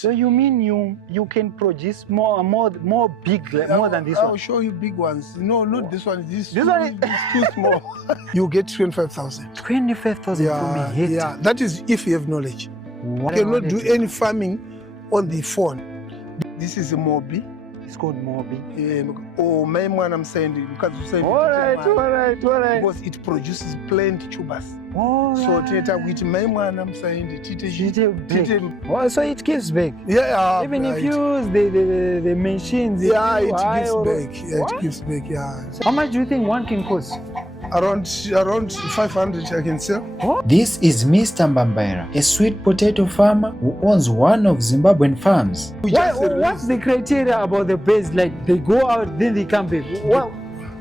So you mean you can produce more big, more than this one? I'll show you big ones. No, not this one. This one is too small. You get 25,000. 25,000 from a hectare. Yeah, that is if you have knowledge. What You cannot do any farming on the phone. This is a mobi. It's called mobi. Oh, my man, I'm saying because you say. All right. Because it produces plenty tubers. So teta with my man, I'm saying Oh, so it gives back. Yeah. Even if you use the machines. Yeah, it gives back. Yeah, it gives back. Yeah. So how much do you think one can cost? Around 500 I can sell. This is Mr. Mbambaira, a sweet potato farmer who owns one of Zimbabwean farms. What's the criteria about the birds? Like they go out, then they come back. Well,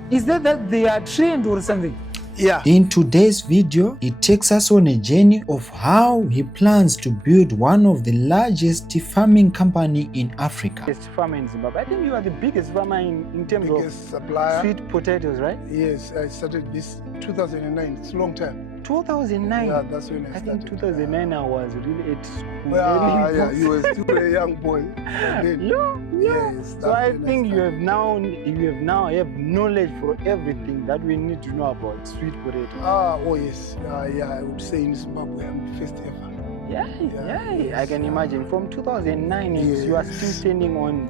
is that they are trained or something? Yeah. In today's video, it takes us on a journey of how he plans to build one of the largest farming company in Africa. Biggest farmer in Zimbabwe. I think you are the biggest farmer in terms of supplier. Sweet potatoes, right? Yes, I started this 2009. It's a long time. 2009? Yeah, that's when I started. I think 2009 I was really at school. Yeah, you were still a young boy. Yes. So I think you have now have knowledge for everything that we need to know about sweet potatoes. Oh yes. I would say in Zimbabwe I'm the first ever. I can imagine. From 2009, you are still standing on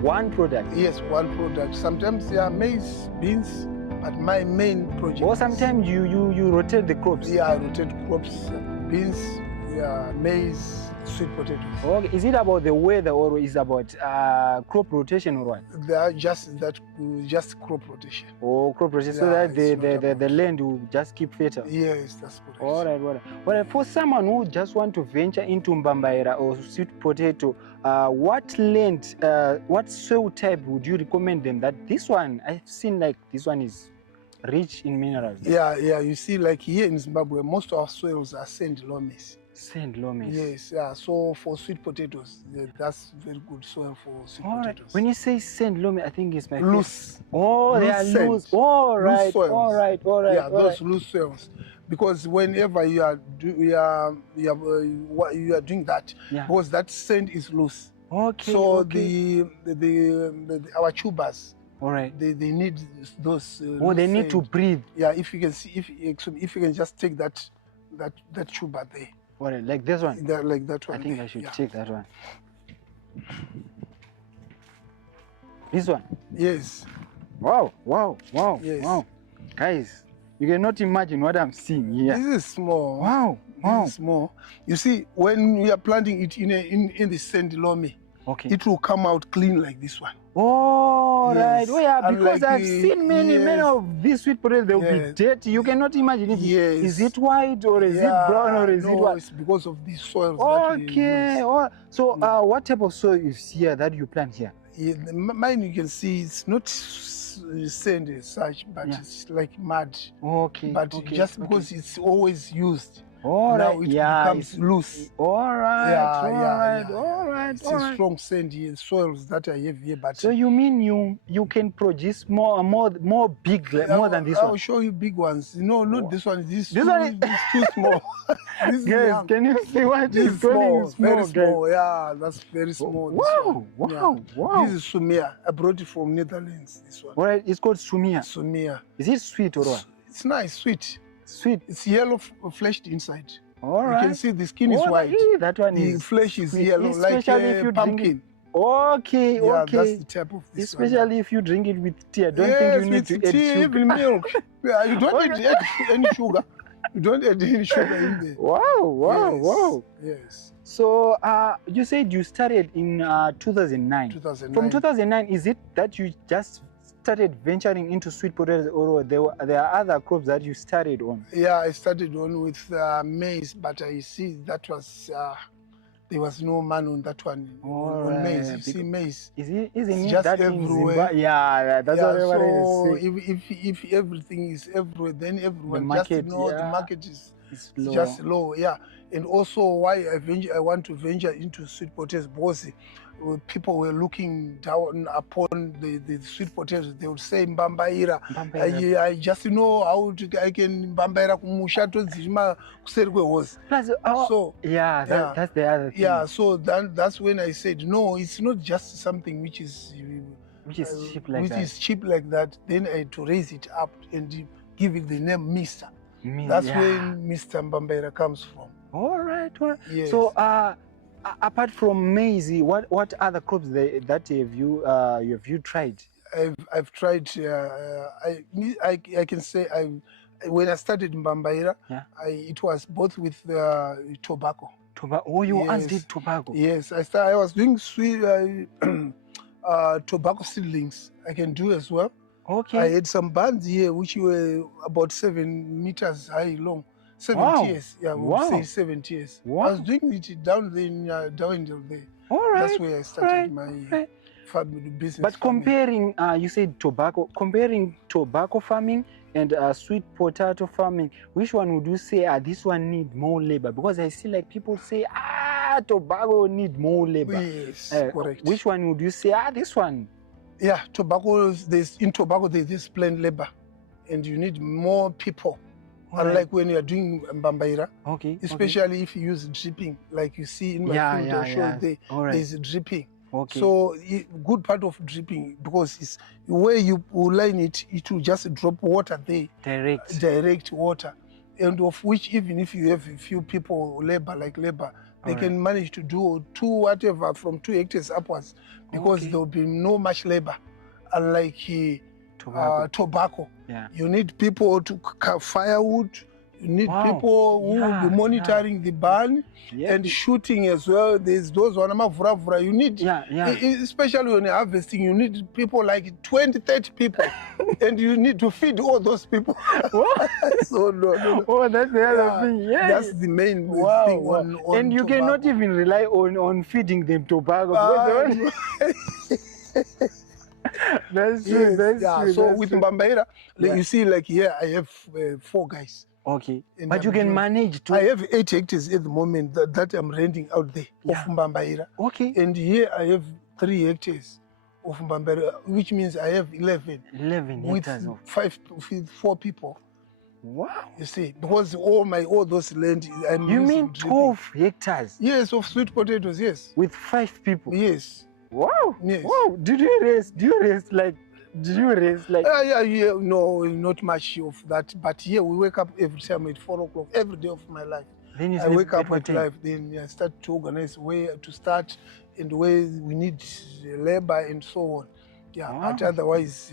one product. Yes, one product. Sometimes maize, beans, but my main project. Or sometimes you rotate the crops. Yeah, I rotate crops, beans, maize, sweet potatoes. Okay. Is it about the weather or is it about crop rotation or what? They are just crop rotation. Oh, crop rotation, so that the land will just keep fertile. Yes, that's correct. All right. For someone who just want to venture into Mbambaira or sweet potato, what land, what soil type would you recommend them? That this one, I've seen like this one is rich in minerals. Yeah. You see, like here in Zimbabwe, most of our soils are sand loamy. Sand loamy. Yes, so for sweet potatoes, that's very good soil for sweet potatoes. When you say sand loamy, I think it's my loose. Oh, they are loose. All right. Yeah, those loose soils. Because whenever you are doing that, because that sand is loose. Okay. So our tubers. All right. They need those. They need to breathe. Yeah, if you can see, if you can just take that tuber there. Like this one? Like that one. I think I should take that one. This one? Yes. Wow. Yes. Wow. Guys, you cannot imagine what I'm seeing here. This is small. Wow. This is small. You see, when we are planting it in the sand loamy, it will come out clean like this one. Oh, right. Oh, yeah, because I've seen many of these sweet potatoes, they will be dirty. You cannot imagine if is it white or is it brown or is it what? It's because of these soils. Okay. So what type of soil is here that you plant here? Mine, you can see it's not sand as such, but it's like mud. Okay. But just because it's always used. All now right. It becomes loose. All right. It's a strong sandy soils that I have here. But so you mean you can produce more big, more than this one? I'll show you big ones. No, not this one. This one is too small. Guys, can you see what is small? Very small. Yeah, that's very small. Wow. This is Sumia. I brought it from Netherlands. This one. All right, it's called Sumia. Sumia. Is it sweet or what? It's nice, sweet. Sweet. It's yellow fleshed inside. All right. You can see the skin is white. That one the flesh is yellow, like a pumpkin. Okay. That's the type of this especially if you drink it with tea. I don't think you need to add sugar. Even milk. You don't add any sugar. You don't add any sugar in there. Wow. Yes. So you said you started in 2009. 2009. From 2009, is it that you just started venturing into sweet potatoes, or there are other crops that you started on? Yeah, I started on with maize, but I see that was there was no man on that one. On maize, you see maize. Isn't it just that everywhere? That's what everybody is saying. If everything is everywhere, then everyone the market, just know the market is It's It's low. just low, yeah. And also why I want to venture into sweet potatoes, because people were looking down upon the sweet potatoes. They would say Mbambaira. Mbambaira. I just know how I can Mbambaira kumusha todzima kuseri kwehosi. Plus, So yeah, yeah. that's the other thing. Yeah, so that's when I said no, it's not just something which is cheap like that. Which is cheap like that. Then I had to raise it up and give it the name Mr. That's when Mr. Mbambaira comes from. All right. Well, yes. So apart from maize, what other crops that have you tried? I've tried. I can say when I started Mbambaira, it was both with tobacco. Oh, you once did tobacco? Yes, I was doing sweet tobacco seedlings. I can do as well. Okay. I had some bands here which were about 7 meters high long. 7 tiers. Yeah, we would say 7 tiers. Wow. I was doing it down there, down there. All right. That's where I started my family business. But comparing, you said tobacco, comparing tobacco farming and sweet potato farming, which one would you say this one need more labor? Because I see like people say, tobacco need more labor. Yes, correct. Which one would you say, this one? Yeah, in tobacco there's plain labor, and you need more people. Unlike when you are doing Mbambaira, especially if you use dripping, like you see in my field, I'll show there's dripping. Okay. So good part of dripping, because it's where you line it, it will just drop water there. Direct water. And of which even if you have a few people labor, they can manage to do from 2 hectares upwards, because there will be no much labor. Unlike tobacco. Yeah. You need people to cut firewood. You need people who will be monitoring the barn and shooting as well. There's those one you need, especially when you're harvesting, you need people like 20, 30 people, and you need to feed all those people. So no. Oh, that's the other thing. Yeah, that's the main thing on and you tobacco. cannot even rely on feeding them tobacco. That's true. That's true. So with Mbambaira, you see, like here, I have 4 guys. Okay. But you can manage to. I have 8 hectares at the moment that I'm renting out there of Mbambaira. Okay. And here I have 3 hectares of Mbambaira, which means I have 11. 11 hectares with 4 people. Wow. You see, because all those land I'm You mean 12 hectares? Yes, of sweet potatoes, yes. With 5 people? Yes. Wow. Yes. Wow. Did you raise like? No, not much of that. But here we wake up every time at 4 o'clock, every day of my life. Then I wake up at life, then I start to organize where to start and where we need labor and so on. Yeah, but otherwise,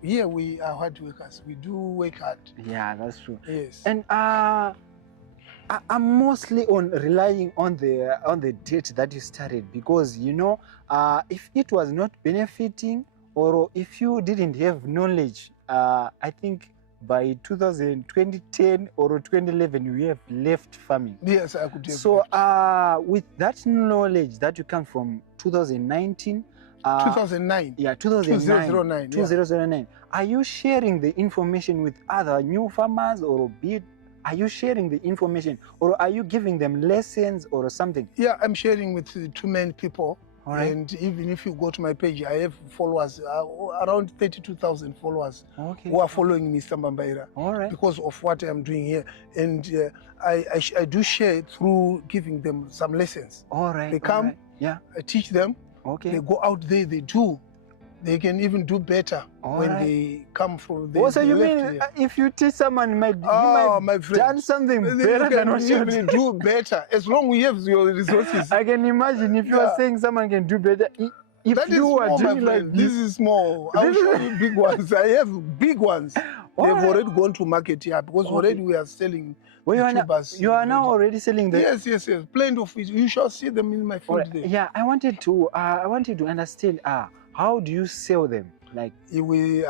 here we are hard workers. We do work hard. Yeah, that's true. Yes. And I'm mostly relying on the date that you started, because if it was not benefiting, or if you didn't have knowledge, I think by 2010 or 2011 you have left farming. Yes, I could have. So with that knowledge that you come from 2019. 2009. Yeah, 2009. 2009. 2009. Are you sharing the information with other new farmers, or are you sharing the information, or are you giving them lessons or something? Yeah, I'm sharing with too many people. All right. And even if you go to my page, I have followers, around 32,000 followers who are following Mr. Mbambaira. All right. Because of what I'm doing here. And I do share it through giving them some lessons. All right. They come, I teach them. Okay. They go out there, they do. They can even do better they come from the. Also, you mean if you teach someone, you might done something better than what you do better, as long as we have your resources. I can imagine if you are saying someone can do better. If that you are doing like this is small. I'll show you big ones. I have big ones. They've already gone to market here, because already we are selling. You are now already selling them. Yes. Plenty of it. You shall see them in my field there. Yeah, I wanted to understand. How do you sell them? Like we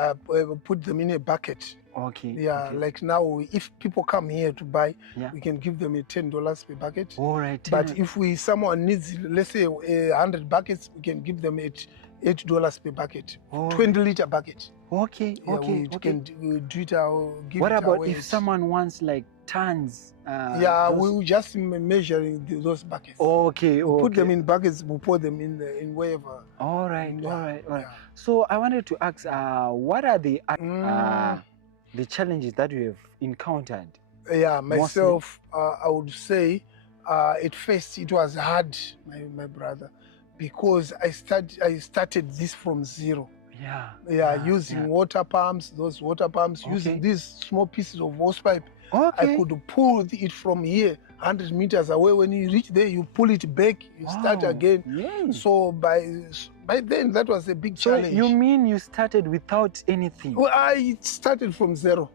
put them in a bucket. Okay. Yeah, like now, if people come here to buy, we can give them a $10 per bucket. All right. But if someone needs, let's say, 100 buckets, we can give them $8 per bucket, 20-liter bucket. Okay. Yeah, we can do it. What about if someone wants like tons? Yeah, we will just measuring those buckets. Okay, We put them okay. in buckets, we pour them in wherever. All right, Yeah, all right, all right. yeah. So I wanted to ask, what are the challenges that you have encountered? Yeah, Mostly? myself, I would say, at first it was hard, my brother, because I started this from zero. Yeah. Using water pumps, using these small pieces of hose pipe. Okay. I could pull it from here, 100 meters away. When you reach there, you pull it back, you start again. Yeah. So by then, that was a big challenge. So you mean you started without anything? Well, I started from zero.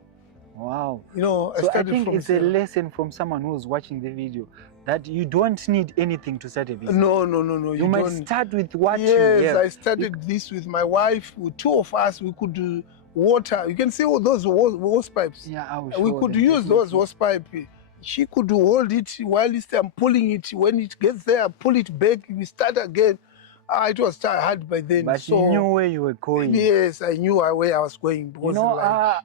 Wow. You know, So I think from it's zero. a lesson from someone who's watching the video that you don't need anything to start a business. No. You might start with what you have. Yes, I started this with my wife. With two of us, we could do water. You can see all those hose pipes. Yeah, I will We show could them, use definitely. those hose pipes. She could hold it while I'm pulling it. When it gets there, pull it back. We start again. It was hard by then. But so, you knew where you were going. Yes, I knew where I was going. You know,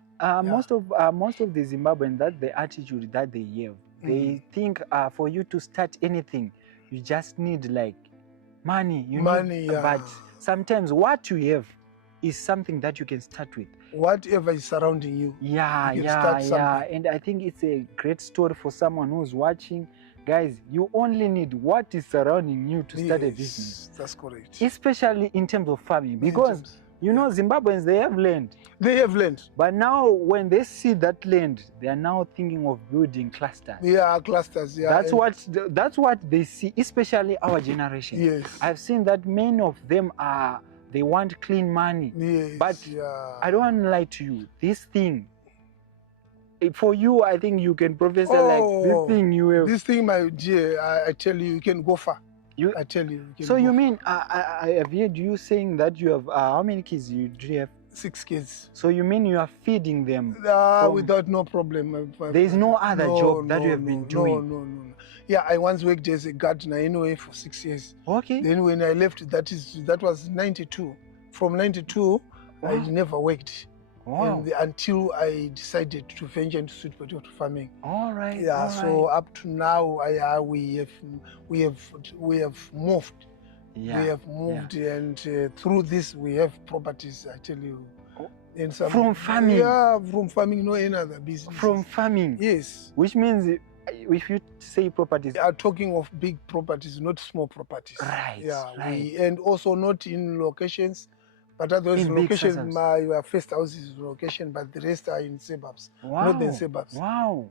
most of the Zimbabweans, that's the attitude that they have. They think for you to start anything, you just need like money. But sometimes what you have is something that you can start with. Whatever is surrounding you. Yeah. And I think it's a great story for someone who's watching. Guys, you only need what is surrounding you to start a business. That's correct. Especially in terms of farming, because you know, Zimbabweans, they have land. They have land. But now when they see that land, they are now thinking of building clusters. Yeah, clusters. Yeah. That's what they see, especially our generation. Yes. I've seen that many of them they want clean money. Yes. But I don't want to lie to you. This thing, for you, I think you can prophesy like this thing you have. This thing, my dear, I tell you, you can go far. I tell you. So you mean, I have heard you saying that you have, how many kids do you have? 6 kids. So you mean you are feeding them? Without no problem. There is no other job that you have been doing? No. Yeah, I once worked as a gardener anyway for 6 years. Okay. Then when I left, that was 92. From 92, I never worked. Wow. Until I decided to venture into sweet potato farming. All right. Yeah. So up to now, we have moved. Yeah. We have moved, and through this, we have properties. I tell you. From farming. Yeah, from farming, no any other business. From farming. Yes. Which means, if you say properties, we are talking of big properties, not small properties. Right. Yeah. Right. And also not in locations. But those locations, my first house is location, but the rest are in suburbs, not in suburbs. Wow.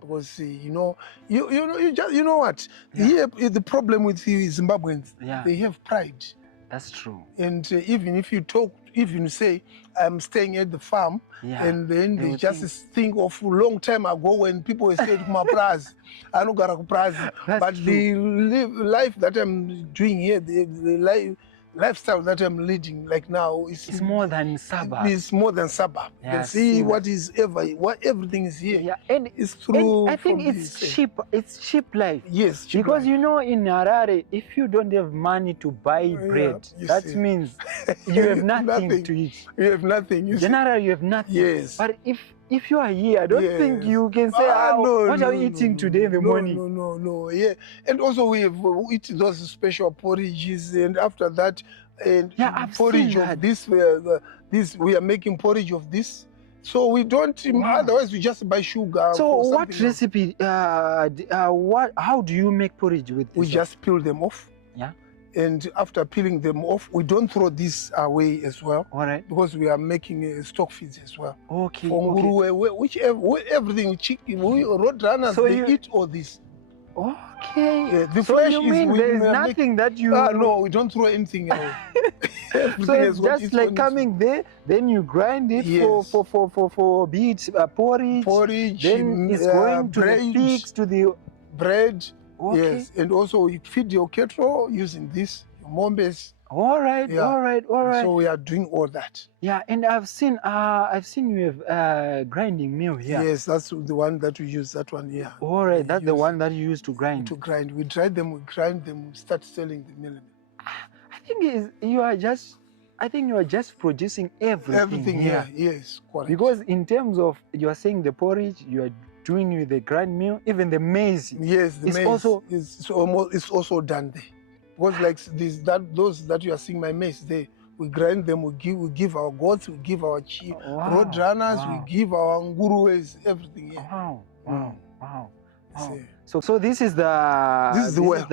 Because you know what? Here the problem with Zimbabweans, they have pride. That's true. And even if you say I'm staying at the farm, and then they just think of a long time ago when people said Kumaprazi, I don't got Prazi. But the life that I'm doing here, the lifestyle that I'm leading like now is more than suburb. It's more than suburb. You can see what everything is here. Yeah, and it's through. And I think it's cheap. It's cheap life. Yes, cheap because life. You know, in Harare, if you don't have money to buy bread, that means you have nothing to eat. You have nothing. Generally, you have nothing. Yes. But if you are here, I don't think you can say, what are we eating today in the morning? No. Yeah. And also we eat those special porridges, and after that, porridge of this, we are making porridge of this. So we don't, otherwise we just buy sugar. So what recipe, how do you make porridge with this? We just peel them off. Yeah. And after peeling them off, we don't throw this away as well. All right. Because we are making stock feeds as well. Okay. For everything, chicken, road runners, so they eat all this. Okay. The flesh you mean there is nothing that you... no, we don't throw anything away. So it's just like coming there, then you grind it for be it porridge. Then it's going to the pigs, to the... bread. Okay. Yes, and also you feed your cattle using this, your mombes. All right. So we are doing all that. Yeah, and I've seen you have grinding mill here. Yes, that's the one that we use. That one, yeah. All right, that's the one that you use to grind. To grind, we grind them, we start selling the mill. I think you are just producing everything here. Yes, correct. Because in terms of, you are saying the porridge, you are doing with the grind mill, even the maize. Yes, the It's maize also- it's also done there. Because like those that you are seeing my maize there, we grind them, we give our goats, we give our road runners, we give our nguruwes, everything here. Wow, wow, wow. Wow. See. So this is the This is the well.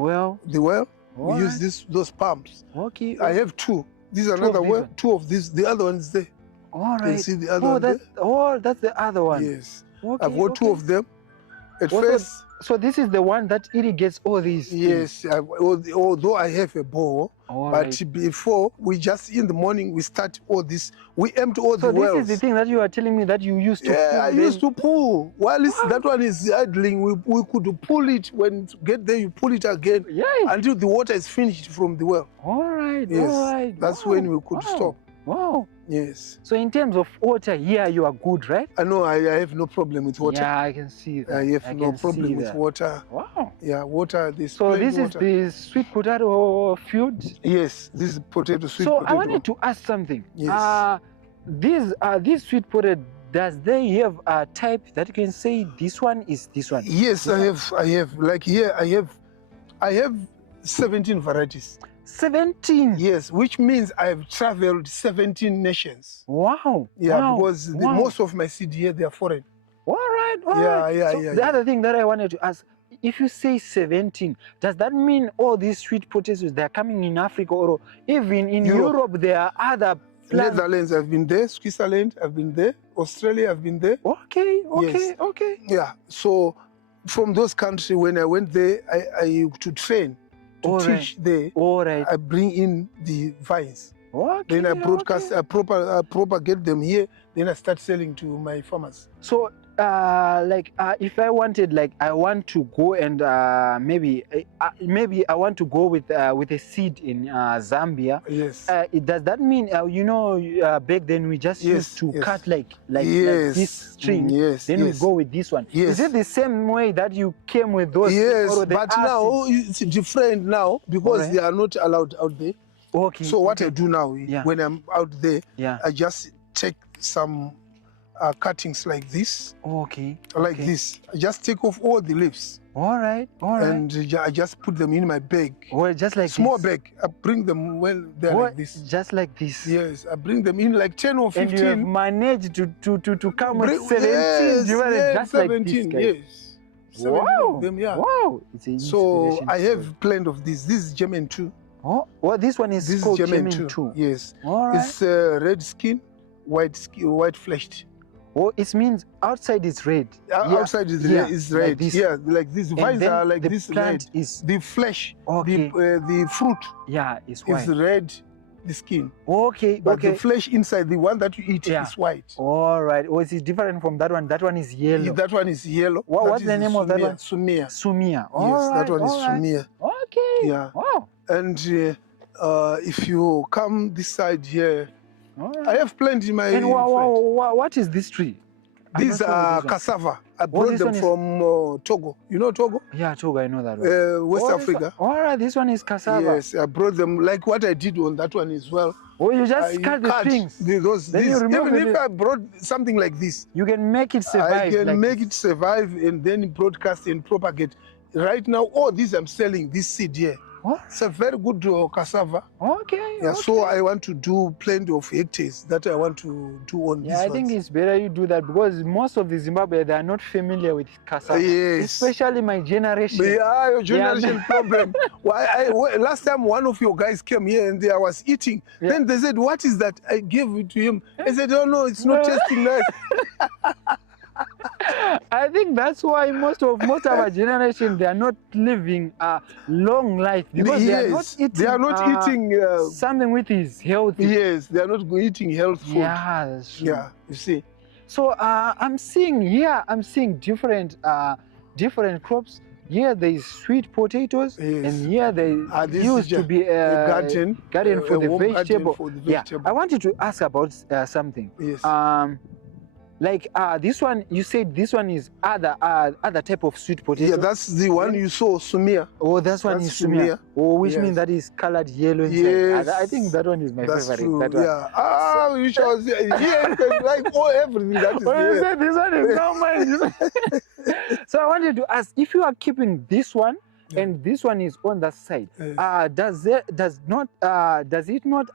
Well. The well, All we right. use those pumps. Okay. I have two. This is Two of another these well, one. two of these. The other one is there. All You can right. see the other one there? That's the other one. Yes. Okay, I've got two of them. At first, So this is the one that irrigates all these. yes, although I have a bore, All but right. before we just in the morning we start all this. We empty all So the this wells. is the thing that you are telling me that you used to. Yeah, I pull used them. to pull. While that one is idling, we could pull it. When it get there, you pull it again Yeah. until the water is finished from the well. All right. Yes, All right. that's Wow, when we could wow, stop. Wow. Yes, So in terms of water, here you are good, right? I know. I have no problem with water. Yeah, I can see that. I have no can problem see with that. water. Wow. Yeah, water. This. So this is the sweet potato field. Yes, this is potato sweet So potato. I wanted to ask something. Yes. These sweet potato, does they have a type that you can say this one is this one? Yes, I have. Like here, I have 17 varieties. 17. Yes, which means I have traveled 17 nations. Wow. Yeah, wow. because wow. most of my seed here, they are foreign. All right. All Yeah, right. yeah, So yeah, the yeah. other thing that I wanted to ask, if you say 17, does that mean all these sweet potatoes they are coming in Africa, or even in Europe there are other plants? Netherlands, I've been there. Switzerland, I've been there. Australia, I've been there. Okay. Yes. Okay. Yeah. So from those countries, when I went there, I to train, to All right. teach there. All right. I bring in the vines. Okay. Then I broadcast, okay. I propagate them here. Then I start selling to my farmers. So, if I wanted, I want to go and maybe I want to go with a seed in Zambia. Yes. Does that mean back then we just used to cut like yes. this string? Yes. Then we go with this one. Yes. Is it the same way that you came with those? Yes, or the but acid? now it's different now because Alright. they are not allowed out there. Okay. So what okay. I do now, Yeah. when I'm out there, Yeah. I just take some cuttings like this, Okay. like okay. this. I just take off all the leaves All right. All right. and I just put them in my bag. Or just like Small this. bag. I bring them when they're Or like this. Just like this. Yes, I bring them in like 10 or 15. And you have managed to come with 17 yes, divided yes, just 17, like this, guys. yes. 17 Wow. of them, yeah. Wow. It's a So inspiration I story. have plenty of this. This is German too. Oh, well, this one is This called is German German too. too. Yes. All right. It's red skin, white fleshed. Oh, it means outside is red. Outside is yeah, red. Is like red. this. Yeah, like this. And Vines then are like the this plant red. is The flesh, okay. the fruit Yeah, it's white. is red. The skin, Okay, but okay. the flesh inside, the one that you eat, Yeah. is white. All right. Oh, it's different from that one. That one is yellow. That one is yellow. What- That what's is the name of that one? Sumia. Sumia. All Yes, right, that one is all right. Sumia. Okay. Yeah. Wow. And if you come this side here, All right. I have plenty in my. And friend. what is this tree? I These don't know are this one. cassava. I Oh, brought this them one is- from Togo. You know Togo? Yeah, Togo, I know that one. West Oh, this Africa. one- All right, this one is cassava. Yes, I brought them like what I did on that one as well. Oh, you just I cut the strings. Then Then you remove even if it. I brought something like this, You can make it survive. I can like make this. it survive and then broadcast and propagate. Right now, all these I'm selling, this seed here. What? It's a very good cassava. Okay. Yeah, okay. so I want to do plenty of hectares that I want to do on Yeah, this I think ones. it's better you do that because most of the Zimbabwe they are not familiar with cassava. Yes. Especially my generation. Yeah, your generation problem. Last time one of your guys came here and I was eating. Yeah. Then they said, "What is that?" I gave it to him. I said, "Oh no, it's not tasting nice." I think that's why most of our generation they are not living a long life because they are not Yes, eating. they are not eating. Something which is healthy. Yes, they are not eating health food. Yeah, that's true. Yeah, you see. So I'm seeing different crops. Here there is sweet potatoes, Yes. and here there This used is to be a garden, for a the warm garden vegetable. for the Yeah, vegetable. I wanted to ask about something. Yes. Like this one, you said this one is other type of sweet potato. Yeah, that's the one you saw, Sumia. Oh, that's one is Sumia. Oh, which means that is colored yellow inside. Yes. I think that one is my favorite. True. That one. Yeah. You should yeah, you can like everything that is You there. said this one is not mine. So I wanted to ask, if you are keeping this one and this one is on that side, does it not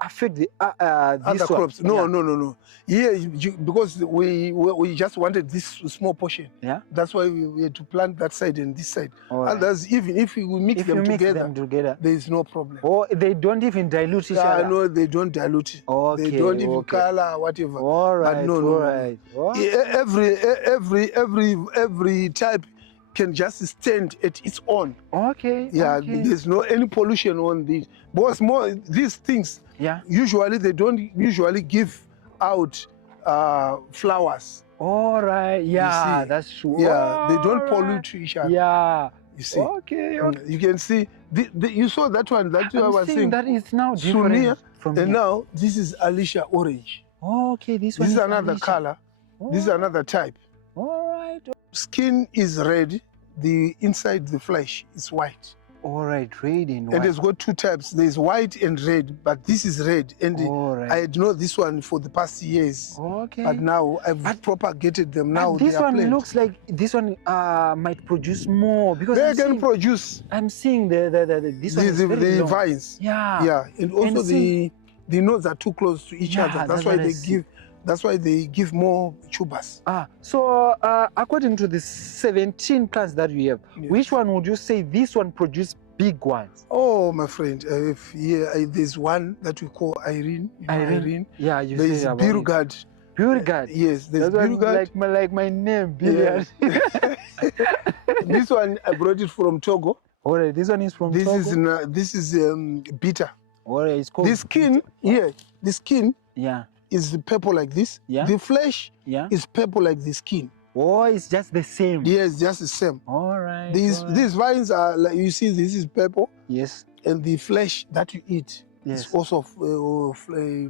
affect the other crops? No. Yeah, because we just wanted this small portion. Yeah. That's why we had to plant that side and this side. Others, even if we mix them together, there is no problem. Oh, they don't even dilute each other. No, they don't dilute it. Okay, they don't even color whatever. All right. But no. Every type can just stand at its own. Okay. Yeah, okay. There's no any pollution on these. Because these things, usually they don't usually give out flowers. All right. Yeah, that's true. Yeah, they don't pollute each other. Yeah. You see. Okay. You can see. You saw that one. That I was saying. That is now different Sunia, from and here. now this is Alicia orange. Okay, this one. This is another Alicia. color. This is another type. All right. Skin is red. The inside the flesh is white. All right, red and white. And it's got two types. There's white and red, but this is red. And I had known this one for the past years. Okay. But now I've propagated them. Now this they are one planted. looks like this one might produce more because they can produce. I'm seeing this one is very the long. vines. Yeah. Yeah, and also the nodes are too close to each other. That's why they give. That's why they give more tubers. So according to the 17 plants that we have, which one would you say this one produce big ones? Oh, my friend, there's one that we call Irene. Irene. Yeah, you there's say about Billiard. Billiard. Yes, there's Billiard. Like my name, Billiard. Yeah. This one I brought it from Togo. All right, this one is from Togo. This is bitter. All right, it's called the skin. bitter. The skin. Yeah. Is purple like this. Yeah. The flesh is purple like the skin. Oh, it's just the same. Yes, just the same. All right. These vines are like you see. This is purple. Yes. And the flesh that you eat is also purple.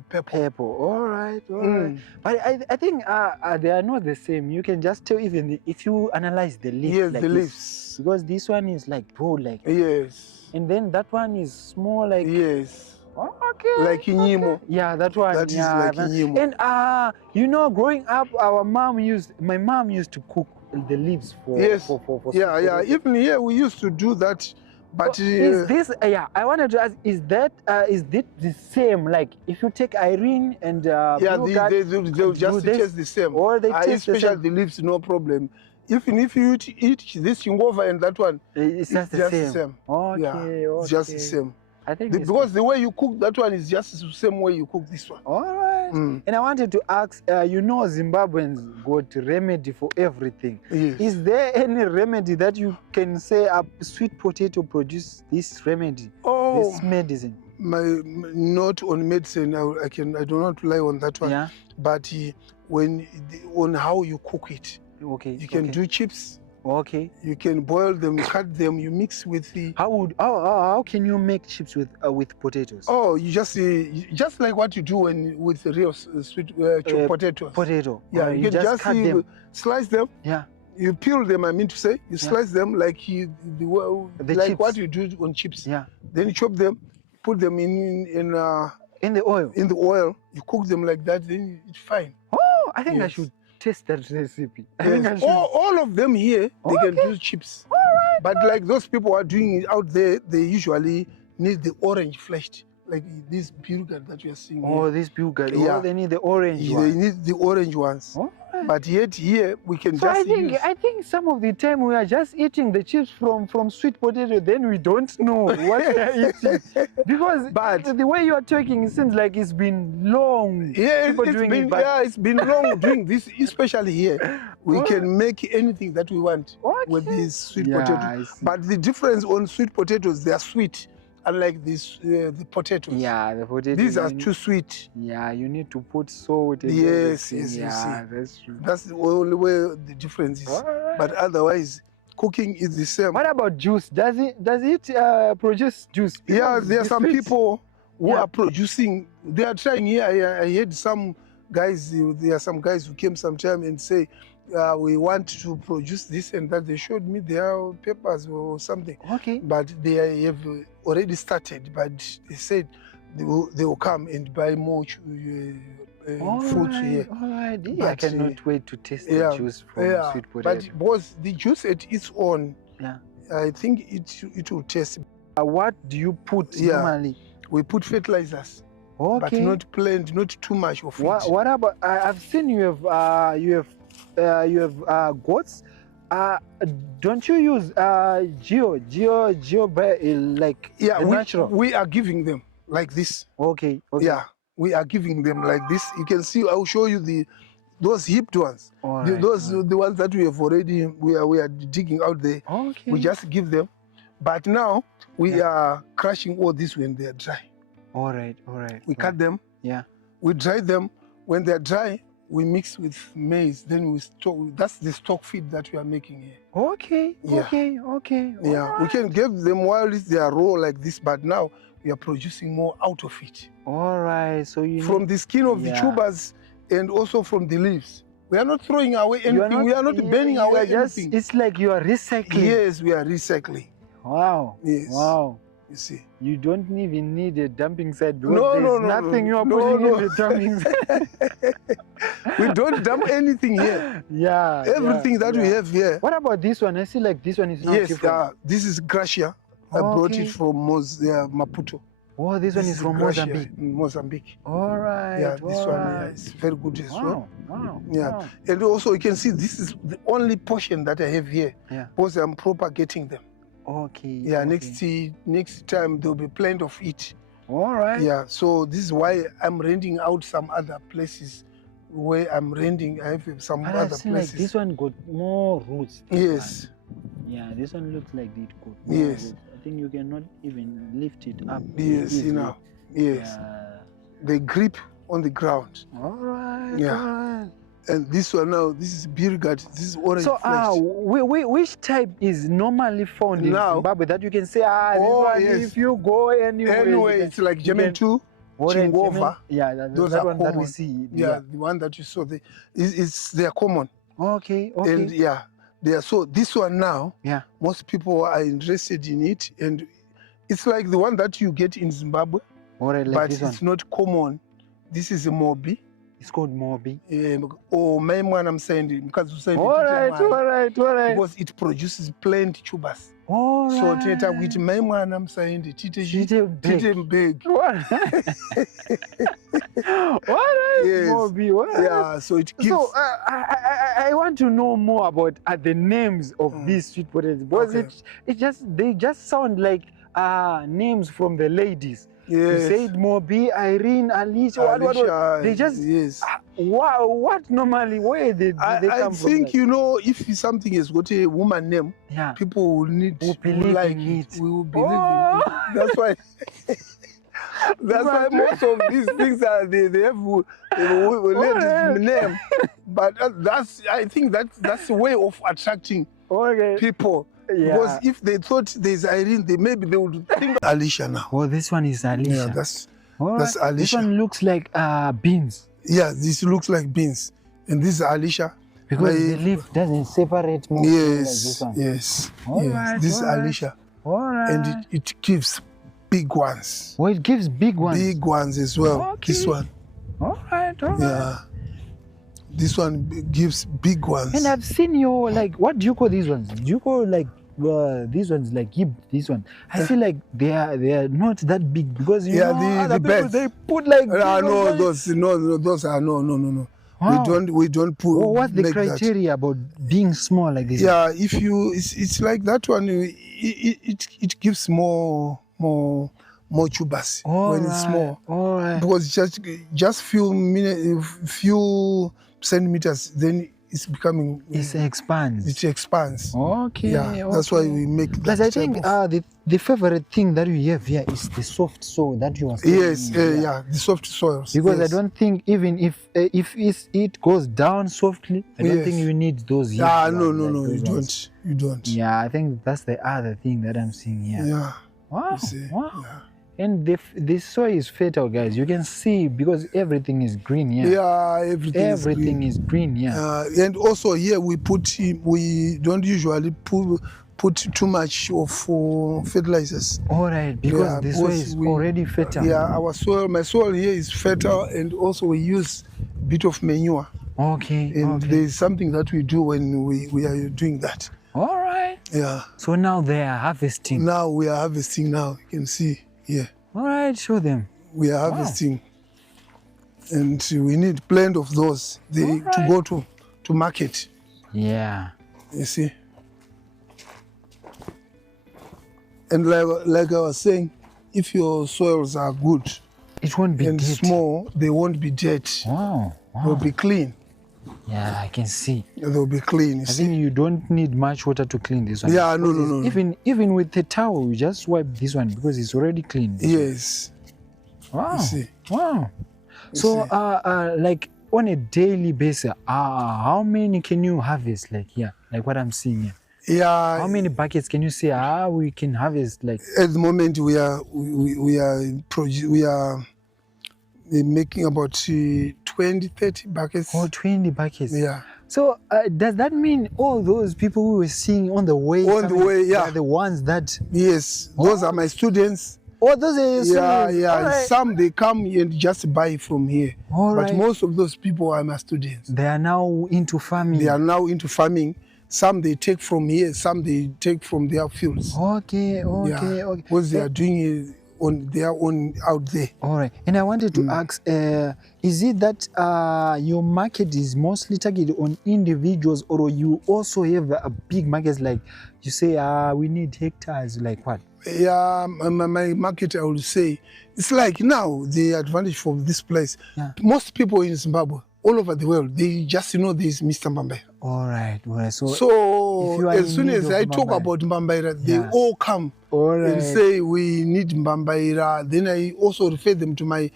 Purple. All right. All right. But I think they are not the same. You can just tell even if you analyze the leaf. Yes, like the this, leaves. because this one is like broad, like. Yes. And then that one is small, like. Yes. Oh, okay. Like Inyimo. Okay. Yeah, that one. That is like Inyimo. And growing up, my mom used to cook the leaves for. Yeah. Even here we used to do that, but is this? I wanted to ask: is it the same? Like if you take Irene and they'll just taste the same. Or they taste especially the leaves, no problem. Even if you eat this Yungova and that one, it's just the same. Okay, yeah, it's just the same. I think because the way you cook that one is just the same way you cook this one. All right. And I wanted to ask, Zimbabweans got remedy for everything. Yes. Is there any remedy that you can say a sweet potato produce this remedy? Oh, this medicine? Not on medicine. I do not rely on that one. Yeah. But on how you cook it. Okay. You can do chips. Okay. You can boil them, cut them, you mix with the. How can you make chips with potatoes? Oh, you just like what you do with the real sweet potatoes. Potato. Yeah, you can just cut them. Slice them. Yeah. You peel them. I mean to say, you slice them like chips. what you do on chips. Yeah. Then you chop them, put them in the oil. In the oil, you cook them like that. Then it's fine. Oh, I think I should test that recipe. I think I should. All of them here, they can do chips. All right. But like those people who are doing it out there, they usually need the orange fleshed, like this Billiard that we are seeing here. Oh, this Billiard. Yeah. Oh, they need the orange ones. They need the orange ones. Oh. But yet here we can just use. I think some of the time we are just eating the chips from sweet potato, then we don't know what we are eating. Because the way you are talking, it seems like it's been long. Yeah, it's been long doing this, especially here. We can make anything that we want with these sweet potatoes. But the difference on sweet potatoes, they are sweet. Unlike the potatoes. Yeah, the potatoes. These are too sweet. Yeah, you need to put salt. And yes, yeah, that's true. That's the only way the difference is. Right. But otherwise, cooking is the same. What about juice? Does it produce juice? Yeah, there are some people who are producing. They are trying here. I heard some guys, there are some guys who came sometime and say, we want to produce this and that. They showed me their papers or something. Okay. But they have already started, but they said they will come and buy more fruit here. All right. Yeah, But, I cannot wait to taste the juice from sweet potato. But because the juice at its own, I think it will taste. What do you put normally? We put fertilizers. Okay. But not plenty, not too much of it. What about? I've seen you have goats. Don't you use like natural? We are giving them like this. Okay. Yeah, we are giving them like this. You can see. I will show you those hipped ones. The ones that we have already we are digging out there. Okay. We just give them, but now we are crushing all this when they are dry. All right. We cut them. Yeah. We dry them. When they are dry, we mix with maize. Then we stock. That's the stock feed that we are making here. Okay. Yeah. Okay. Yeah. We can give them while they are raw like this, but now we are producing more out of it. All right. So from the skin of the tubers and also from the leaves. We are not throwing away anything. We are not burning away anything. It's like you are recycling. Yes, we are recycling. Wow. Yes. Wow. You see. You don't even need a dumping site because there's nothing you are putting in the dumping site. We don't dump anything here. Yeah. Everything that we have here. What about this one? I see like this one is not different. This is Gracia. I brought it from Maputo. Oh, this one is from Mozambique. Mozambique. All right. Yeah, this one is very good as well. Wow. Yeah. Wow. And also you can see this is the only portion that I have here. Yeah. Because I'm propagating them. Okay. Yeah, next time there'll be plenty of it. All right. Yeah, so this is why I'm renting out some other places where I'm renting. I have some other places. Like this one got more roots. Yes. Yeah, this one looks like it got more roots. I think you cannot even lift it up. Yes, you know. Yes. They grip on the ground. All right. Yeah. All right. And this one now, this is Billiard, this is orange. So, which type is normally found in Zimbabwe that you can say, this one, if you go anyway, it's like German 2, Chingova. Yeah, those that are one common. that we see. Yeah, the one that you saw, they are common. Okay. And they are so this one now. Yeah. Most people are interested in it, and it's like the one that you get in Zimbabwe, but it's not common. This is a Mobi. It's called Mobi. Or Maimwan, I'm saying because all right. Because it produces plenty tubers. All right. So Teta with Maimwan, I'm saying Tite big. All right. Yes. Mobi. All right. Yeah. So it gives. So I want to know more about the names of these sweet potatoes because they just sound like names from the ladies. Yes. You said Mobi, Irene, Alicia. What? They just what normally where they come from? I think if something has got a woman name, people will like it. We will believe in it. That's why. That's why most of these things they have ladies name. But I think that's a way of attracting people. Yeah. Because if they thought there's Irene, maybe they would think Alicia now. Oh, this one is Alicia. Yeah, that's Alicia. This one looks like beans. Yeah, this looks like beans. And this is Alicia. Because the leaf doesn't separate more. Yes, like this one. Yes. This is Alicia. All right. And it gives big ones. Oh, it gives big ones? Big ones as well. Okay. This one. All right. Yeah. This one gives big ones. And I've seen your, what do you call these ones? Do you call these ones this one? I feel like they are not that big because the beds. They put those are no. Wow. We don't put. What's the criteria about being small like this? Yeah, it's like that one. It gives more tubers when it's small. All right. Because just few centimeters, then it expands. It expands. Okay. Yeah, that's why we make that. But I think the favorite thing that we have here is the soft soil that you are saying. Yes, the soft soils. Because I don't think even if it goes down softly, I don't think you need those. No, you don't. You don't. Yeah, I think that's the other thing that I'm seeing here. Yeah. Wow. You see? Wow. Yeah. And the soil is fertile, guys. You can see because everything is green here. Yeah, Everything is green here. And also here we don't usually put too much of fertilizers. All right, because the soil is already fertile. Yeah, my soil here is fertile, and also we use a bit of manure. Okay. And there's something that we do when we are doing that. All right. Yeah. So now they are harvesting. Now we are harvesting now. You can see here. All right, show them. We are harvesting. And we need plenty of those to go to market. Yeah. You see? And like I was saying, if your soils are good, it won't be and dirty. Small, they won't be dirty. Wow. They'll be clean. Yeah, I can see. They'll be clean. I think you don't need much water to clean this one. Yeah, no. Even with the towel, you just wipe this one because it's already clean. Yes. Wow. You see. Wow. So, like on a daily basis, how many can you harvest? Like here, like what I'm seeing here. Yeah. How many buckets can you say we can harvest? Like at the moment, we are making about 20-30 buckets. Oh, 20 buckets. Yeah. So does that mean all those people we were seeing on the way? Yeah. Are the ones that. Yes, those are my students. Oh, those are students. Yeah. Right. Some they come and just buy from here. But most of those people are my students. They are now into farming. Some they take from here, some they take from their fields. Okay. Because they are doing it on their own out there. All right. And I wanted to ask, is it that your market is mostly targeted on individuals, or you also have a big market, like you say, we need hectares, like what? Yeah, my market, I would say, it's like now the advantage from this place. Yeah. Most people in Zimbabwe, all over the world, they just know this Mr. Mbambaira. All right. So as soon as I talk about Mbambaira, they all come and say we need Mbambaira. Then I also refer them to my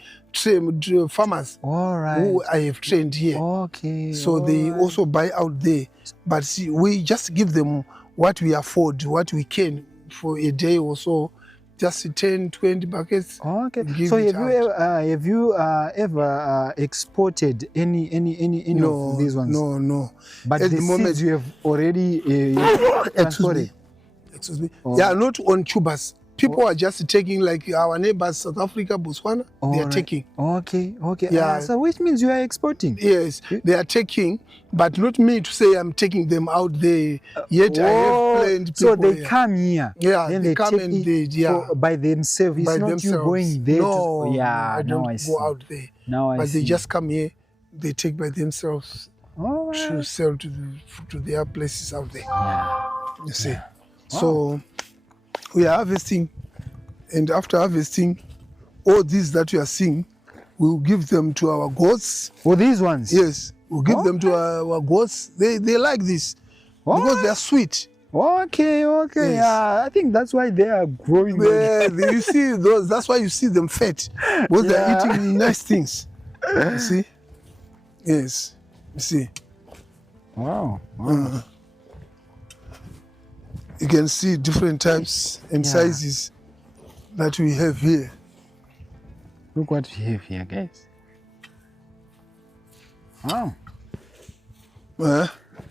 farmers who I have trained here. Okay. So they also buy out there. But see, we just give them what we afford, what we can for a day or so. Just 10-20 buckets. Okay. So have you ever exported any of these ones? No. But at the moment you have already transported. Excuse me. Yeah, not on tubers. People are just taking, like our neighbors, South Africa, Botswana. They are taking. Okay. Yeah. So which means you are exporting. Yes, they are taking, but not me to say I'm taking them out there. Yet I have plenty people. So they come here. Yeah, then they come and by themselves. It's not you going there. No, I don't go out there. But they just come here. They take by themselves to sell to their places out there. Yeah. You see. So we are harvesting, and after harvesting, all these that you are seeing, we'll give them to our goats. Oh, these ones? Yes, we'll give them to our goats. They like this because they are sweet. Okay. Yes. Yeah, I think that's why they are growing. You see those. That's why you see them fat, because they are eating nice things. You see? Yes. You see? Wow. You can see different types and sizes that we have here. Look what we have here, guys. Wow.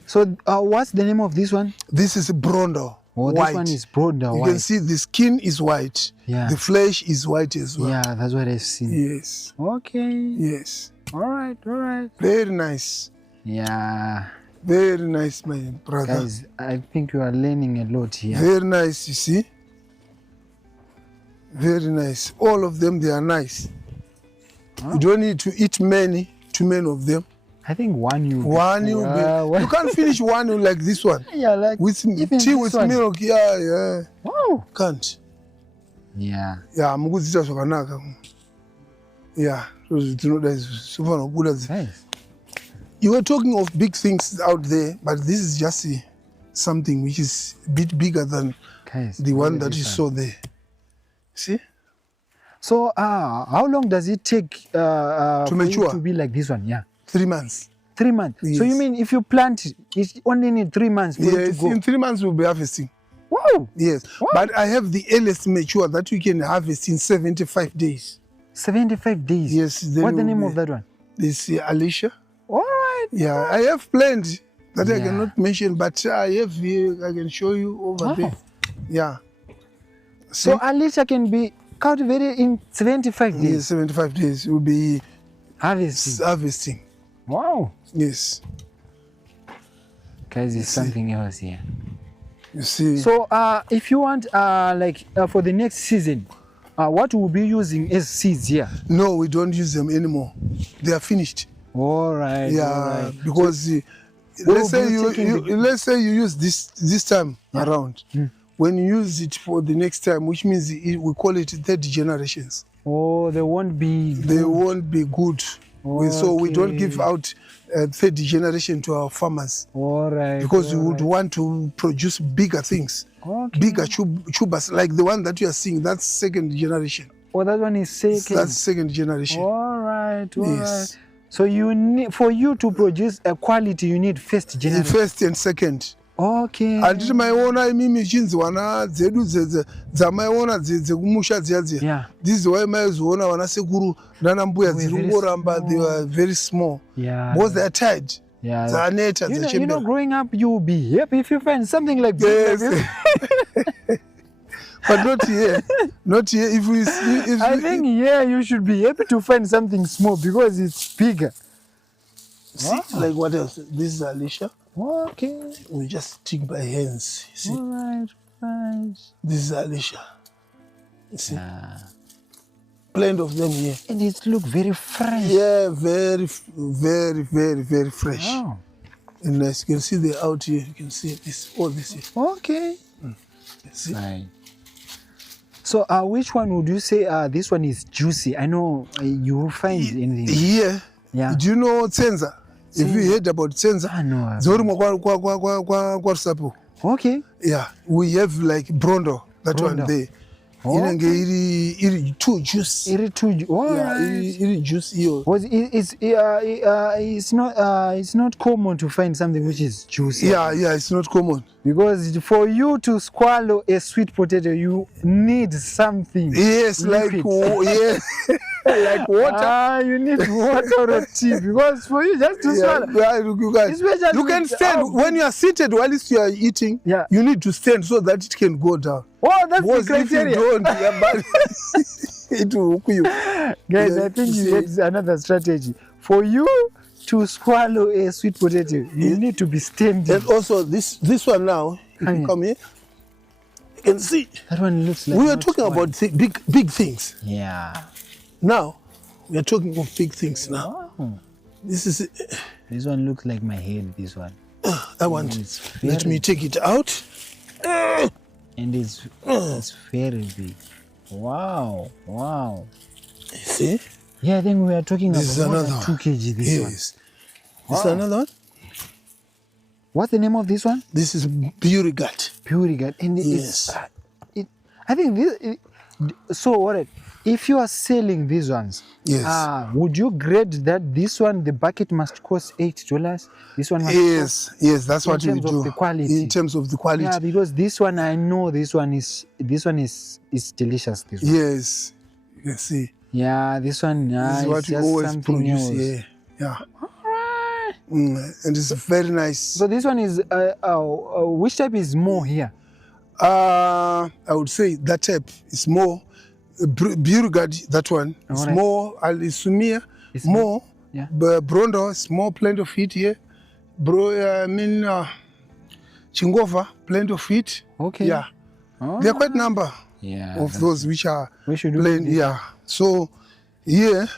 So what's the name of this one? This is Brondo. Oh, white. This one is Brondo. You can see the skin is white. Yeah. The flesh is white as well. Yeah, that's what I've seen. Yes. Okay. Yes. All right. Very nice. Yeah. Very nice, my brother. Guys, I think you are learning a lot here. Very nice, you see? Very nice. All of them, they are nice. You don't need to eat too many of them. I think one you you can't finish one like this one. Yeah, like with tea with milk. Yeah. Wow. Can't. Yeah. Yeah, mukuzita zvakanaka. Yeah. Nice. You were talking of big things out there, but this is just something which is a bit bigger than the one that you saw there. See? So, how long does it take to mature? To be like this one? Yeah. 3 months. 3 months. Yes. So you mean if you plant it only need 3 months for it to go? In 3 months we'll be harvesting. Wow. Yes. Wow. But I have the earliest mature that we can harvest in 75 days. 75 days. Yes. What's the name of that one? This Alicia. All right. Yeah, I have plenty that I Yeah. cannot mention, but I have here, I can show you over there. Yeah. See? So Alicia can be cultivated in 75 days. Yes, 75 days will be Harvesting. Wow. Yes. Guys, there's something else here. You see. So if you want for the next season, what will be using as seeds here? No, we don't use them anymore. They are finished. All right. Yeah, all right. because let's say you use this time around. When you use it for the next time, which means we call it third generations. Oh, they won't be good. They won't be good. Okay. So we don't give out third generation to our farmers. All right. Because we would want to produce bigger things. Okay. Bigger tubers, like the one that you are seeing, that's second generation. Oh, that one is second. That's second generation. All right. All Yes. right. So you need, for you to produce a quality, you need first generation. First and second. Okay. Anditi maiona imimi chinzwana dzedu dzamaiona dzekumusha dziya. Yeah. This is why maizoona vana sekuru nana mbuya dziri kungoramba, they were very small. Yeah. Because they are tired. Yeah. Dzaneta You know, growing up, you will be happy if you find something like this. Yes. But not here. Not here. I think here you should be happy to find something small because it's bigger. See, like what else? This is Alicia. Okay. We just stick by hands. You see? All right. Right. This is Alicia. You see? Yeah. Plenty of them here. And it look very fresh. Yeah, very, very, very, very fresh. Wow. And nice. You can see the out here. You can see this, all this here. Okay. You see? Right. So which one would you say this one is juicy? I know you will find anything. Here. Yeah. Do you know Tsenza? If you heard about Tsenza, I know. Okay. Yeah, we have like Brondo, that Brondo. one there. Okay. Iri too juice. Iri too. All Yeah, right. iri juice here. It's not common to find something which is juicy. Yeah, it's not common. Because for you to swallow a sweet potato, you need something. Yes, liquid. like water. You need water or tea because for you just to swallow. Yeah, you guys, Especially you can with- stand when you are seated while you are eating. Yeah. You need to stand so that it can go down. Oh, that's Because the if you criteria. don't, it will hook you. Guys, Yeah, I think you see. that's another strategy. For you to swallow a sweet potato, you need to be standing. And also this one now, if you come here, you can see. That one looks like. We are not talking one. about big things. Yeah. Now, we are talking of big things now. Wow. This one looks like my head. This one. I want. It's Let very- me take it out. And it's very big. Wow. Wow. You see? Yeah, I think we are talking This is about more another than one. 2 kg. This one. Yes. This is another one. What's the name of this one? This is Beauty Gut. Purity gut. And Yes. I think this. So what? If you are selling these ones, Yes. would you grade that this one the bucket must cost $8? This one must cost. Yes, that's what we terms of do. the quality. In terms of the quality. Yeah, because this one I know this one is delicious. This one. Yes. You can see. Yeah, this one. This is It's what we just always something produce else. here. Yeah. Alright. And it's very nice. So this one is which type is more here? I would say that type is more Beauty Gut, that one. It's Alright. more Alisumia, It's more. Yeah. But Brondo is more plenty of it here. Chingova, plenty of it. Okay. Yeah. Oh, There are quite a number yeah. of those which are We should do plain. this. Yeah. So here,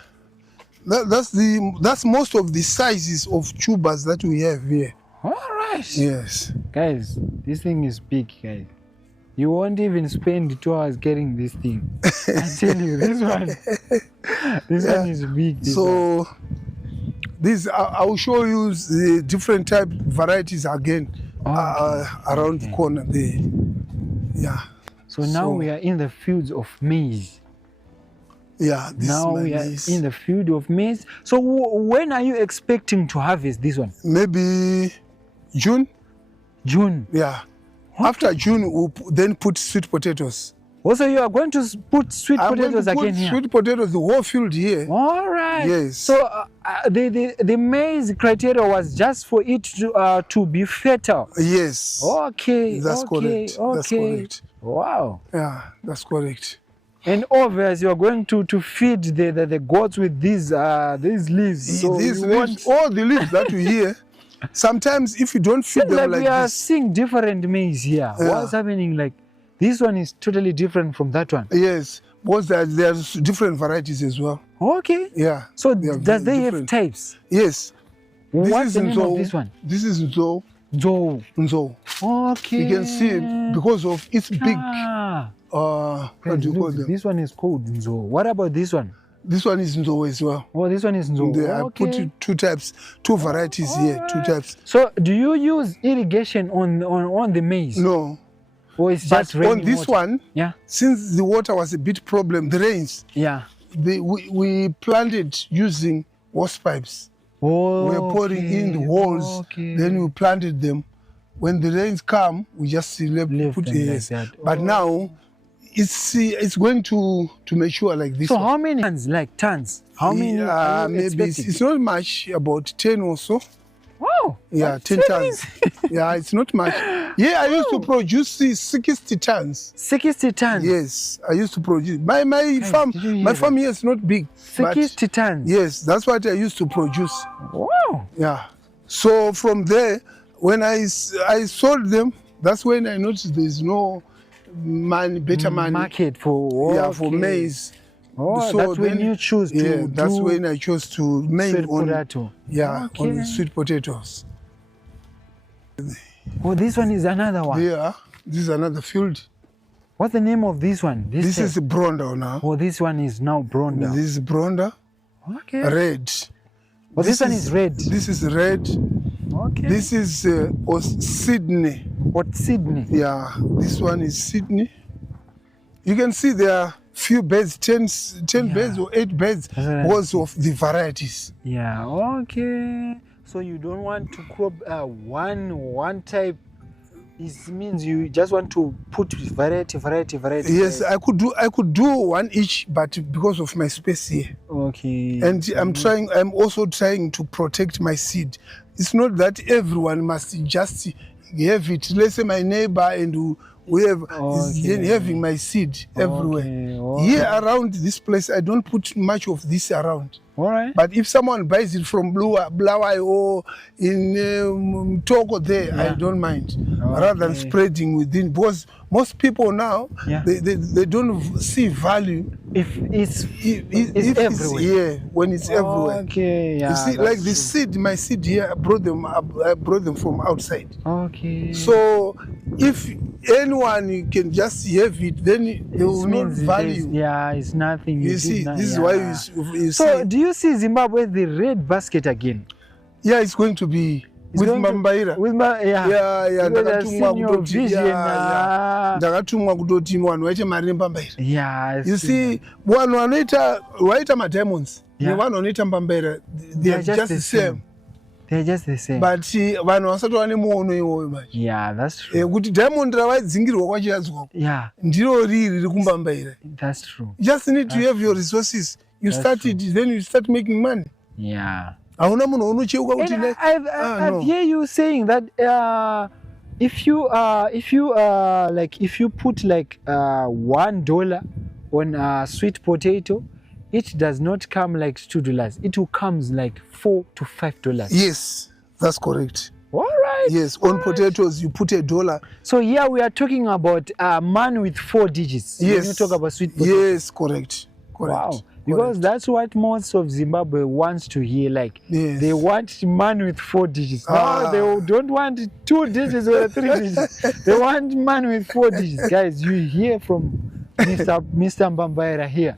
that's most of the sizes of tubers that we have here. All right. Yes. Guys, this thing is big, guys. You won't even spend 2 hours getting this thing. I tell you, this one one is big. This one. So this I will show you the different type varieties again around the corner there. Yeah. So now we are in the fields of maize. Yeah. This Now is my we are maize. in the field of maize. So when are you expecting to harvest this one? Maybe June. June. Yeah. After June, we'll then put sweet potatoes. Also, you are going to put sweet I'm potatoes going to again put here? sweet potatoes, the whole field here. All right. Yes. So the maize criteria was just for it to be fertile. Yes. Okay. That's okay, correct. Okay. That's correct. Wow. Yeah, that's correct. And obviously, you are going to feed the goats with these leaves. So these you leaves, all the leaves that we hear, sometimes if you don't feed them like we are this. seeing different maize here. Yeah. What's happening? Like this one is totally different from that one. Yes, because there's different varieties as well. Okay. Yeah. So does they different. have types? Yes. What's the name of this one? This is Nzo. Nzo. Okay. You can see because of its big. What do you call them? This one is called Nzo. What about this one? This one is Nzo as well. Oh, this one is Nzo. I put two types, two varieties here, two types. So, do you use irrigation on the maize? No. Or it's just raining on this water? one, yeah. Since the water was a bit problem, the rains. Yeah. We planted using hose pipes. Oh. We're pouring in the holes. Okay. Then we planted them. When the rains come, we just put it. Like but now, it's going to mature like this. So how many tons? Like tons? How many? Maybe it's not much, about 10 or so. Wow. Yeah, 10 tons. Yeah, it's not much. Yeah, I used to produce 60 tons. 60 tons? Yes, I used to produce. My farm here is not big. 60 tons? Yes, that's what I used to produce. Wow. Yeah. So from there, when I sold them, that's when I noticed there's no better money. Market for for maize. Oh, so that's when you choose to do. That's when I chose to make sweet potato. Yeah, on sweet potatoes. Oh, this one is another one. Yeah, this is another field. What's the name of this one? This is Bronda now. Oh, this one is now Bronda. This is Bronda. Okay. Red. Oh, this one is red. This is red. Okay. This is Sydney. What, Sydney? Yeah, this one is Sydney. You can see there are few beds, 10 beds or 8 beds because of the varieties. Yeah, okay. So you don't want to crop one type. It means you just want to put variety. Yes, I could do one each, but because of my space here. Okay. And I'm also trying to protect my seed. It's not that everyone must just have it. Let's say my neighbor and we have having my seed everywhere. Here around this place, I don't put much of this around. All right. But if someone buys it from Blawai or in Togo there, I don't mind. Rather than spreading within, because most people now, they don't see value if it's everywhere. When it's everywhere. Okay, yeah. You see, like the seed, my seed here, I brought them from outside. Okay. So if anyone can just have it, then they will not value. It's nothing. You see, this is why you so see. Do you see Zimbabwe the red basket again? Yeah, it's going to be with Mbambaira. Ndakatumwa kutoti vanhu vaite mari neMbambaira. You see, vanhu vaita madiamonds nevanhu vanoita Mbambaira, they are just the same. They're just the same. But vanhu vasati vane muono iwoyo manje. Yeah, that's true. Kuti diamond ravadzingirwa kwachiyadzwa. Yeah. Ndiro riri riri kuMbambaira. That's true. You just need to have your resources. You start it, then you start making money. Yeah. I hear you saying that if you put like $1 on a sweet potato, it does not come like $2. It will comes like $4 to $5. Yes, that's correct. All right. Yes, on potatoes you put $1. So here we are talking about a man with 4 digits. Yes. When you talk about sweet potato. Yes, correct. Wow. Because that's what most of Zimbabwe wants to hear. Like they want man with 4 digits. No, they don't want 2 digits or 3 digits. They want man with 4 digits. Guys, you hear from Mr. Mbambaira here.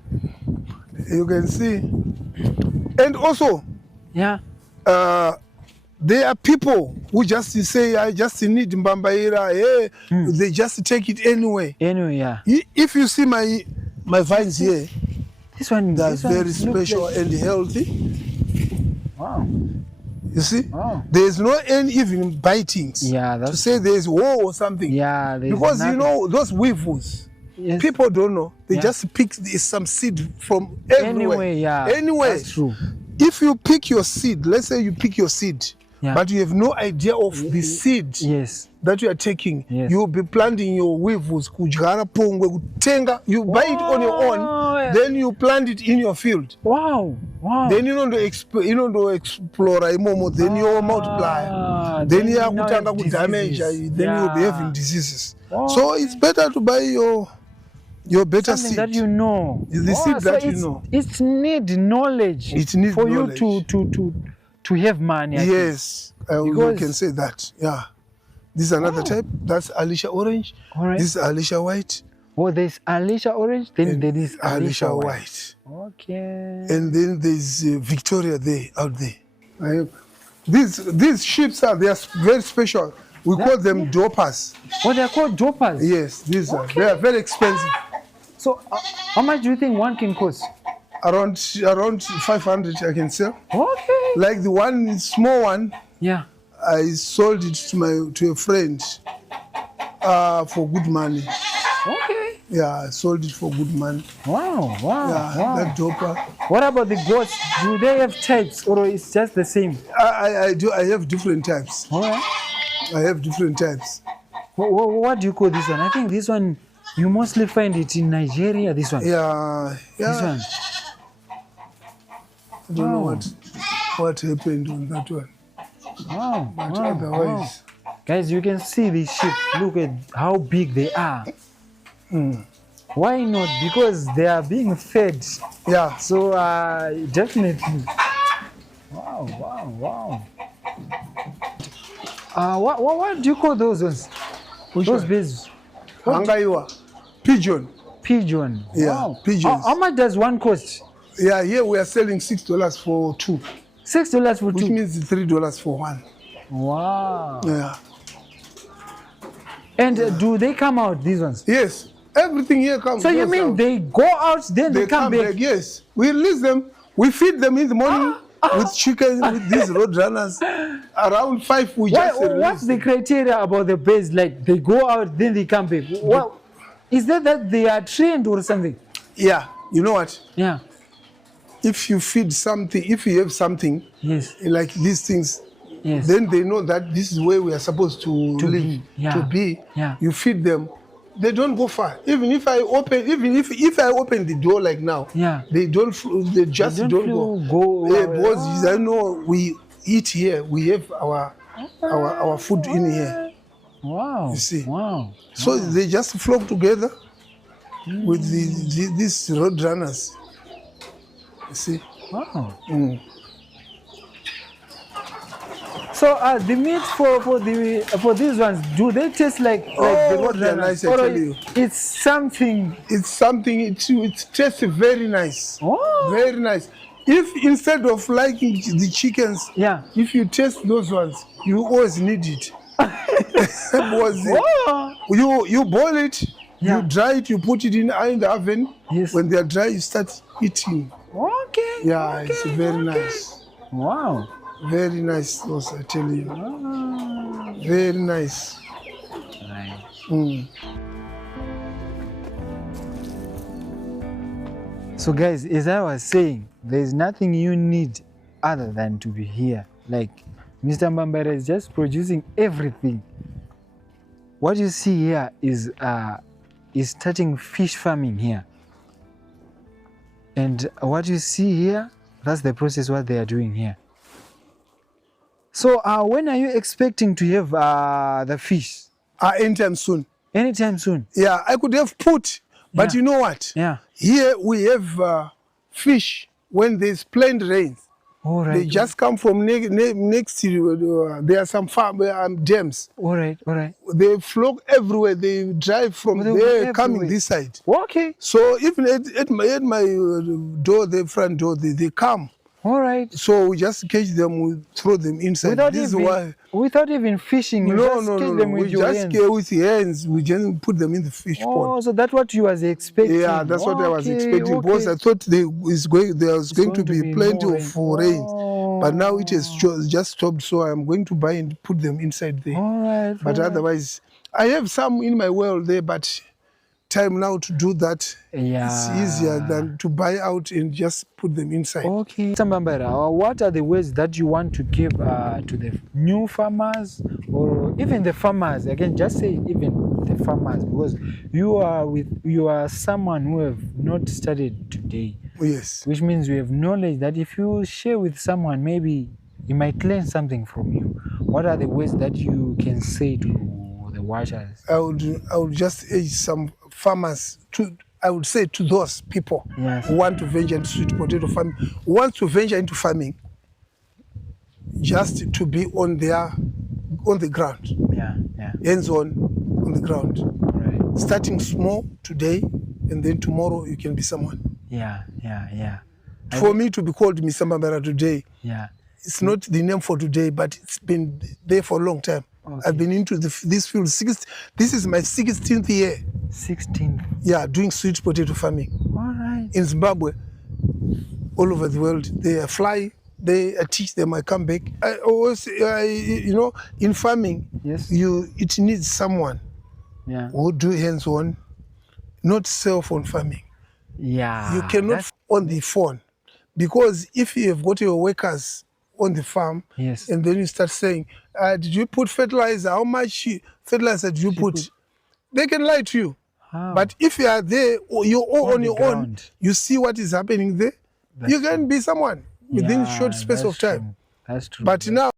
You can see. And also, there are people who just say, I just need Mbambaira. They just take it anyway. Anyway, yeah. If you see my vines here, this one that's very special and healthy. Wow. You see? Oh. There's no any even bitings Yeah, that's to say there's war or something. Yeah, there's because nothing. you know those weevils, Yes. people don't know. They Yeah. just pick some seed from everywhere. Anyway, yeah. Anyway, That's true. if you pick your seed, let's say you pick your seed, Yeah. but you have no idea of the seed Yes. that you are taking, Yes. you'll be planting your weevils, kudyara pongwe, kutenga, you buy it on your own, yeah. then you plant it in your field. Wow. Wow. Then you know to explore imomo, then you multiply. Then you have now kutanga have ku damage, diseases. then you'll be Yeah. having diseases. Oh, So it's better to buy your better something seed. that you know. The seed so that you it's, know. It need knowledge. It needs for knowledge. you to have money. I think. Yes, you Because- can say that. Yeah. This is another type. That's Alicia Orange. All right. This is Alicia White. Oh, there's Alicia Orange, then And there is Alicia White. Okay. And then there's Victoria there, out there. These sheeps they are very special. We call them dopers. Oh, they're called droppers. Yes, these are. They are very expensive. So, how much do you think one can cost? Around 500 I can sell. Okay. Like the one small one, Yeah. I sold it to a friend for good money. Okay. Yeah, I sold it for good money. Wow. Wow. Yeah, wow. that doper. What about the goats? Do they have types or it's just the same? I have different types. All right. I have different types. What do you call this one? I think this one, you mostly find it in Nigeria, this one. Yeah, This one. I don't know what happened on that one. Wow. But wow, otherwise, wow. Guys, you can see these sheep. Look at how big they are. Why not? Because they are being fed. yeah. So definitely. Wow, wow, wow. What do you call those ones? Which Those one? birds? Hangaiwa. Pigeon. Pigeon. Yeah, Wow. pigeons. How much does one cost? Yeah, here we are selling $6 for two, $6 for which two. means $3 for one. Wow. Yeah. And do they come out, these ones? Yes, everything here comes. So you goes mean out. they go out, then they come back? Yes, we release them. We feed them in the morning with chicken, with these road runners. Around 5, we just release What's the them. criteria about the birds? Like they go out, then they come back. Well, is that they are trained or something? Yeah, you know what? Yeah. If you feed something, if you have something Yes. like these things, Yes. then they know that this is where we are supposed to live, be, yeah. to be. Yeah. You feed them, they don't go far. Even if I open the door like now, Yeah. they don't. They just They don't go. Yeah, because I know we eat here. We have our food in here. Wow. You see. Wow. So they just flock together with these road runners. You see. Wow. Mm. So the meat for these ones, do they taste like the road they're runners? nice, I Or tell you. it's something. It's something. It tastes very nice. Oh. Very nice. If instead of liking the chickens, Yeah. if you taste those ones, you always need it. Because Oh. you boil it, Yeah. you dry it, you put it in the oven. Yes. When they are dry, you start eating. Okay. Yeah, okay, it's very okay. nice. Wow. Very nice, those, I tell you. Ah. Very nice. Right. Mm. So guys, as I was saying, there's nothing you need other than to be here. Like Mr. Mbambaira is just producing everything. What you see here is starting fish farming here. And what you see here, that's the process what they are doing here. So when are you expecting to have the fish? Anytime soon. Anytime soon? Yeah, I could have put, but Yeah. you know what? Yeah. Here we have fish when there's plain rains. All right. They just come from next to, there are some farm dams. All right. All right. They flock everywhere. They drive from They there, go coming everywhere. this side. Okay. So even at my door, the front door, they come. All right. So we just catch them, we throw them inside. Without even fishing, you just catch them with We your just hands. get with the hands. We just put them in the fish Oh, pond. so that's what you was expecting. Yeah, that's what I was Okay, expecting. Because okay. I thought there was going to be plenty of rain. But now it has just stopped, so I'm going to buy and put them inside there. All right. But otherwise, I have some in my well there, but time now to do that. Yeah. It's easier than to buy out and just put them inside. Okay. Mbambaira, what are the ways that you want to give to the new farmers or even the farmers? Again, just say even the farmers, because you are someone who have not started today. Yes. Which means you have knowledge that if you share with someone, maybe he might learn something from you. What are the ways that you can say to the watchers? I would just urge some farmers I would say to those people who want to venture into sweet potato farming, who want to venture into farming, just to be on the ground. Hands on the ground. Right. Starting small today, and then tomorrow you can be someone. For me to be called Mr. Mbambaira today, it's not the name for today, but it's been there for a long time. Okay. I've been into this field. This is my 16th year. 16th? Yeah, doing sweet potato farming. All right. In Zimbabwe, all over the world. They fly, I teach them, I come back. I always, in farming, it needs someone who do hands-on, not cell phone farming. Yeah. You cannot on the phone, because if you have got your workers on the farm, and then you start saying, did you put fertilizer? How much fertilizer did you put? They can lie to you. How? But if you are there, you're all on your own, you see what is happening there, you can be someone within a short space of time. That's true. But now,